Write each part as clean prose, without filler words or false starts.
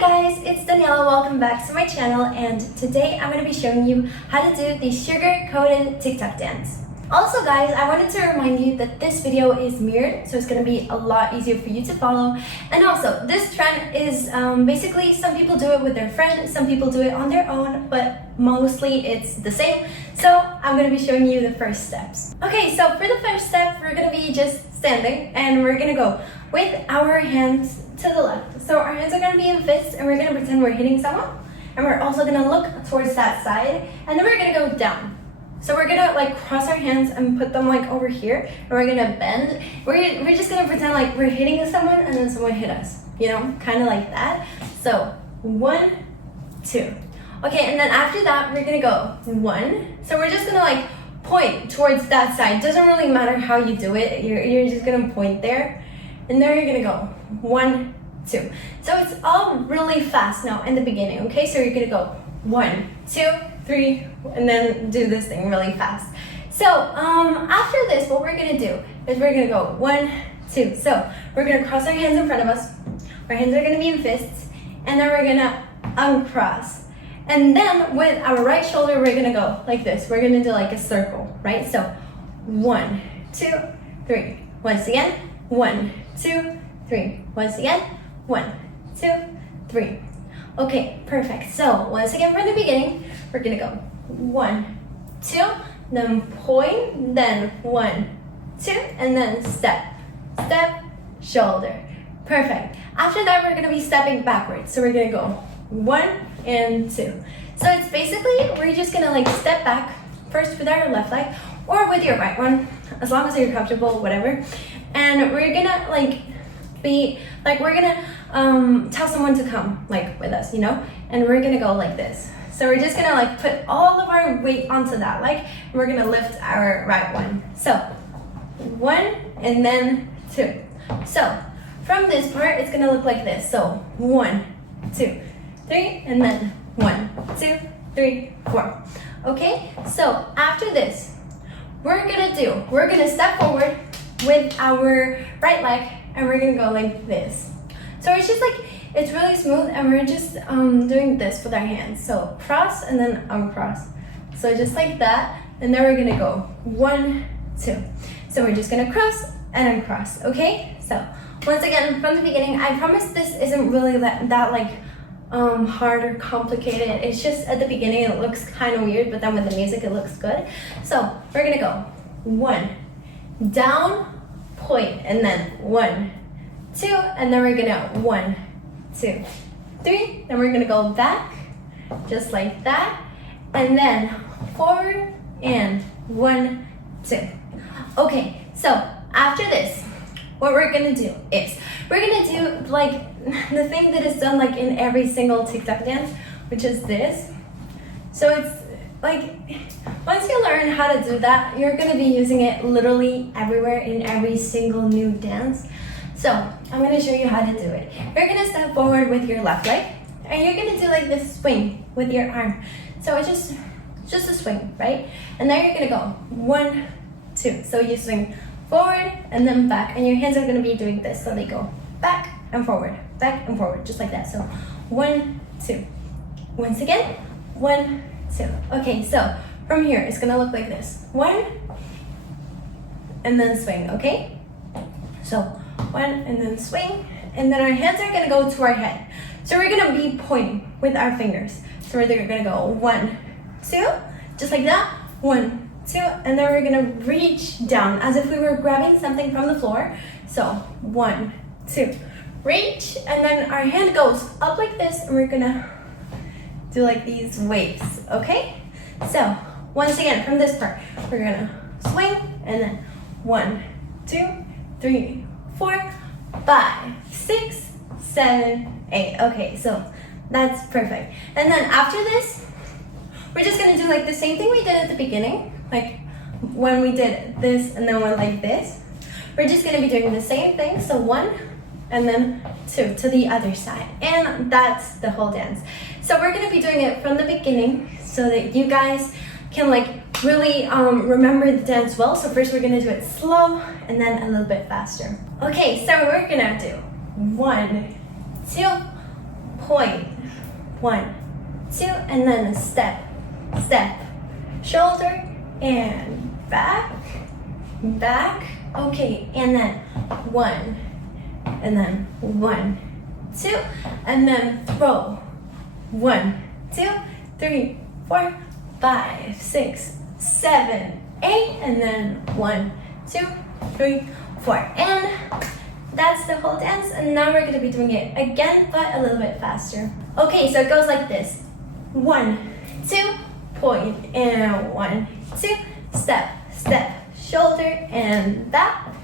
guys, it's Daniela. Welcome back to my channel, and today I'm going to be showing you how to do the sugar-coated TikTok dance. Also guys, I wanted to remind you that this video is mirrored, so it's going to be a lot easier for you to follow. And also, this trend is basically some people do it with their friends, some people do it on their own, but mostly it's the same. So I'm going to be showing you the first steps. Okay, so for the first step, we're going to be just standing, and we're going to go with our hands to the left. So our hands are going to be in fists, and we're going to pretend we're hitting someone. And we're also going to look towards that side, and then we're going to go down. So we're gonna like cross our hands and put them like over here, and we're gonna bend. We're just gonna pretend like we're hitting someone and then someone hit us, you know, kind of like that. So 1, 2. Okay, and then after that we're gonna go 1. So we're just gonna like point towards that side. Doesn't really matter how you do it. You're just gonna point there, and then you're gonna go 1, 2. So it's all really fast now in the beginning. Okay, so you're gonna go 1, 2, 3, and then do this thing really fast. So after this, what we're gonna do is we're gonna go 1, 2. So we're gonna cross our hands in front of us. Our hands are gonna be in fists, and then we're gonna uncross. And then with our right shoulder, we're gonna go like this. We're gonna do like a circle, right? So 1, 2, 3. Once again, 1, 2, 3. Once again, 1, 2, 3. Okay, perfect. So once again from the beginning, we're gonna go 1, 2, then point, then 1, 2, and then step, step, shoulder. Perfect. After that, we're gonna be stepping backwards. So we're gonna go 1 and 2. So it's basically, we're just gonna like step back first with our left leg or with your right one, as long as you're comfortable, whatever. And we're gonna like we're gonna tell someone to come like with us, you know, and we're gonna go like this. So we're just gonna like put all of our weight onto that leg, and we're gonna lift our right one. So 1 and then 2. So from this part, it's gonna look like this. So 1, 2, 3, and then 1, 2, 3, 4. Okay, so after this, we're gonna step forward with our right leg, and we're gonna go like this. So it's just like, it's really smooth, and we're just doing this with our hands. So cross and then uncross. So just like that, and then we're gonna go 1, 2. So we're just gonna cross and uncross, okay? So once again, from the beginning, I promise this isn't really that like hard or complicated. It's just at the beginning it looks kind of weird, but then with the music it looks good. So we're gonna go 1, down, point, and then 1, 2, and then we're gonna 1, 2, 3, then we're gonna go back, just like that, and then forward, and 1, 2. Okay, so after this, what we're gonna do is, we're gonna do like the thing that is done like in every single TikTok dance, which is this. So it's like, once you learn how to do that, you're gonna be using it literally everywhere in every single new dance. So I'm gonna show you how to do it. You're gonna step forward with your left leg, and you're gonna do like this swing with your arm. So it's just a swing, right? And then you're gonna go 1, 2. So you swing forward and then back, and your hands are gonna be doing this. So they go back and forward, just like that. So 1, 2. Once again, 1, 2. Okay, so from here, it's gonna look like this. 1, and then swing, okay? So 1 and then swing, and then our hands are gonna go to our head. So we're gonna be pointing with our fingers. So we're gonna go 1, 2, just like that. 1, 2, and then we're gonna reach down as if we were grabbing something from the floor. So 1, 2, reach, and then our hand goes up like this, and we're gonna do like these waves, okay? So once again, from this part, we're gonna swing, and then 1, 2, 3, 4, 5, 6, 7, 8. Okay, so that's perfect. And then after this, we're just gonna do like the same thing we did at the beginning, like when we did this and then went like this. We're just gonna be doing the same thing. So 1 and then 2 to the other side, and that's the whole dance. So we're gonna be doing it from the beginning so that you guys can like really remember the dance well. So first we're gonna do it slow and then a little bit faster. Okay, so we're gonna do 1, 2, point. 1, 2, and then a step, step, shoulder, and back, back. Okay, and then 1, and then 1, 2, and then throw. 1, 2, 3, 4, 5, 6, 7, 8, and then 1, 2, 3, 4. And that's the whole dance. And now we're gonna be doing it again, but a little bit faster. Okay, so it goes like this. 1, 2, point, and 1, 2, step, step, shoulder, and back,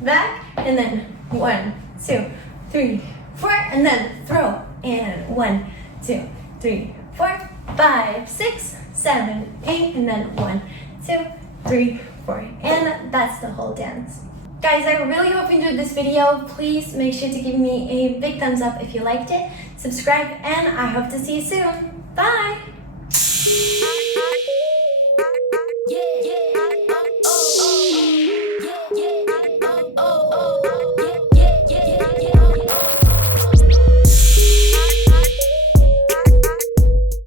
back, and then 1, 2, 3, 4, and then throw, and 1, 2, 3, 4, 5, 6, 7, 8, and then 1, 2, 3, 4, and that's the whole dance. Guys, I really hope you enjoyed this video. Please make sure to give me a big thumbs up if you liked it, subscribe, and I hope to see you soon. Bye!